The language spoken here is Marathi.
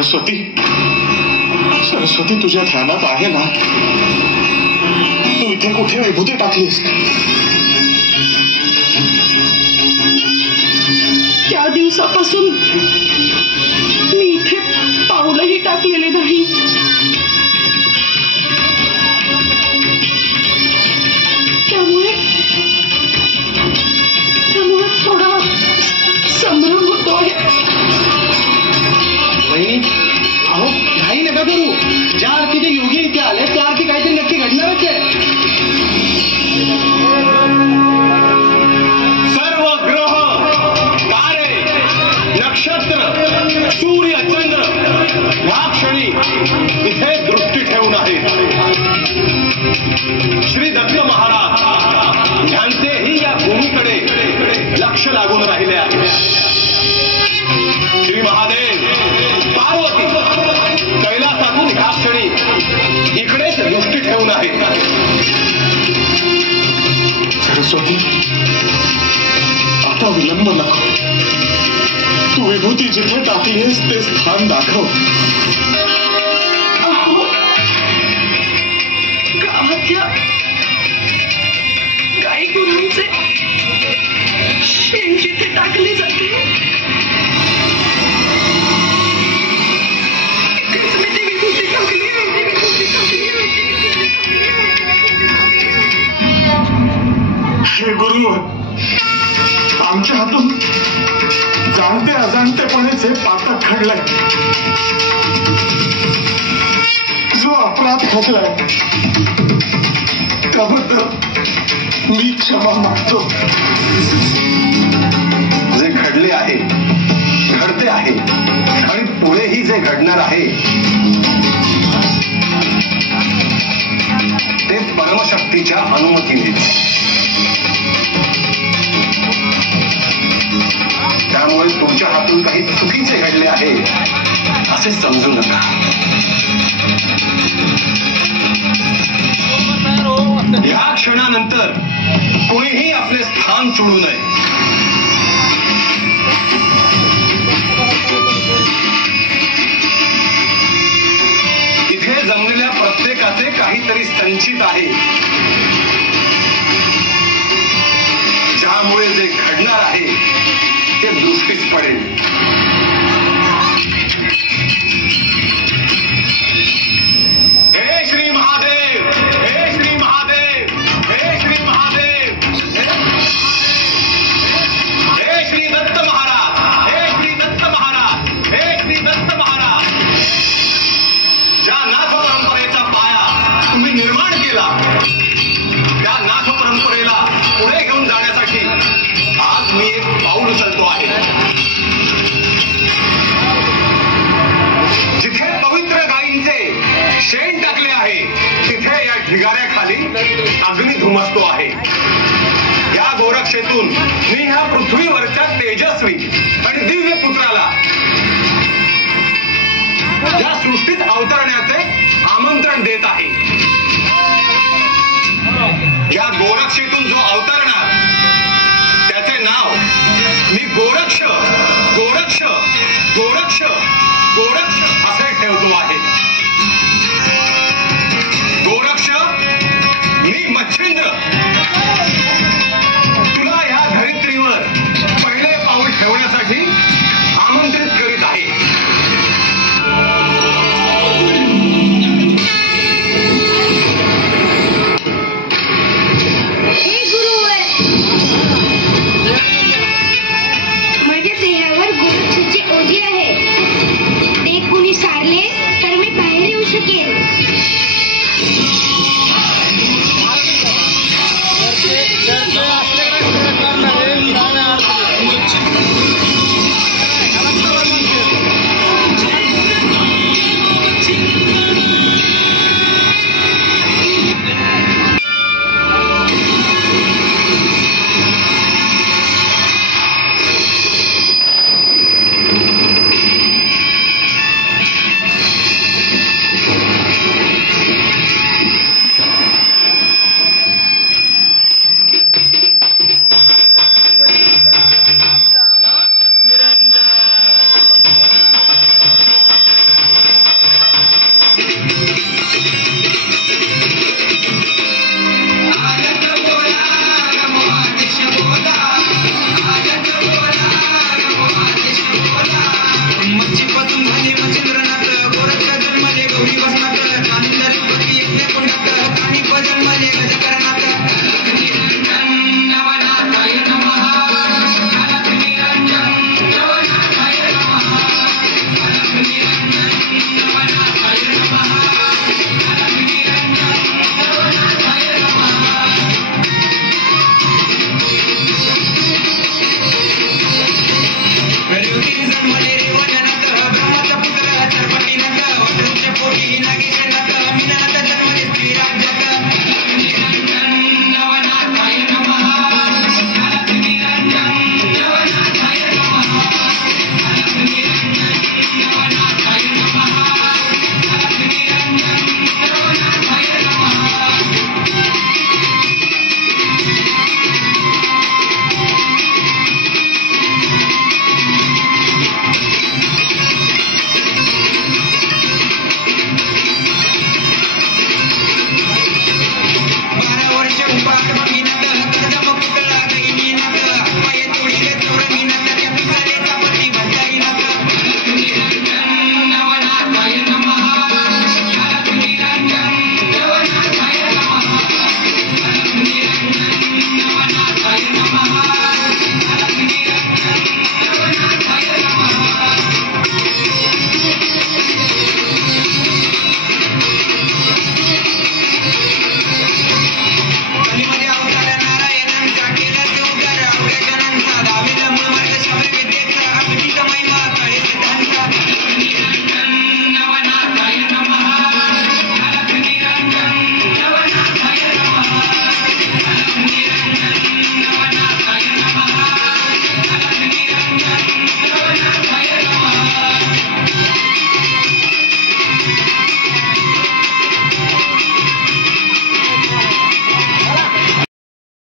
सरस्वती, सरस्वती तुझ्या ध्यानात आहे ना? तू इथे कुठे विभूती टाकलीस? त्या दिवसापासून मी इथे पाऊलही टाकलेले नाही. त्यामुळे थोडा संभ्रम होतोय. अहो घाई नका करू. ज्या आरतीचे योगी इथे आले त्या आरती काहीतरी नक्की घडणारच आहे. सर्व ग्रह, तारे, नक्षत्र, सूर्य, चंद्र या क्षणी इथे दृष्टी ठेवून आहेत. श्री दत्त महाराज यांचेही या भूमीकडे लक्ष लागून राहिले आहे. श्री महादेव, पार्वती कैलासातून ह्या क्षणी इकडेच दृष्टी ठेवून आहेत. सरस्वती, आता विलंब नको. तू विभूती जिथे टाकलीस ते स्थान दाखव. गावातल्या गाई गुरांचे शेण जिथे टाकले जाते तिथेच मी ती विभूती टाकली. हे गुरु, आमच्या हातून जाणते अजाणतेपणेच हे पातक घडलंय. जो अपराध घडलाय त्याबद्दल मी क्षमा मागतो. जे घडले आहे, घडते आहे आणि पुढेही जे घडणार आहे ते परमशक्तीच्या अनुमतीने. त्यामुळे तुमच्या हातून काही चुकीचे घडले आहे असे समजू नका. या क्षणानंतर कोणीही आपले स्थान सोडू नये. इथे जमलेल्या प्रत्येकाचे काहीतरी संचित आहे, ज्यामुळे जे घडणार आहे ते दृष्टीस पडेल. हे श्री महादेव, हे श्री महादेव, हे श्री महादेव, हे श्री दत्त महाराज, हे श्री दत्त महाराज, हे श्री दत्त महाराज. ज्या नाथ परंपरेचा पाया तुम्ही निर्माण केला त्या नाथ परंपरेला पुढे घेऊन जाण्यासाठी आज मी एक पाऊल उचलतो आहे. जिथे पवित्र गायींचे शेण टाकले आहे तिथे या ढिगाऱ्याखाली अग्नी धुमसतो आहे. या गोरक्षेतून मी ह्या पृथ्वीवरच्या तेजस्वी आणि दिव्य पुत्राला या सृष्टीत अवतरण्याचे आमंत्रण देत आहे. या गोरक्षेतून जो अवतरणार त्याचे नाव मी गोरक्ष गोरक्ष गोरक्ष गोरक्ष असे ठेवतो आहे. गोरक्ष, मी मच्छिंद्र तुला ह्या धरित्रीवर पहिले पाऊल ठेवण्यासाठी आमंत्रित करीत आहे. माझ्या देहावर गोरक्षाचे ओझे आहे. ते कुणी सारले तर मी बाहेर येऊ शकेन.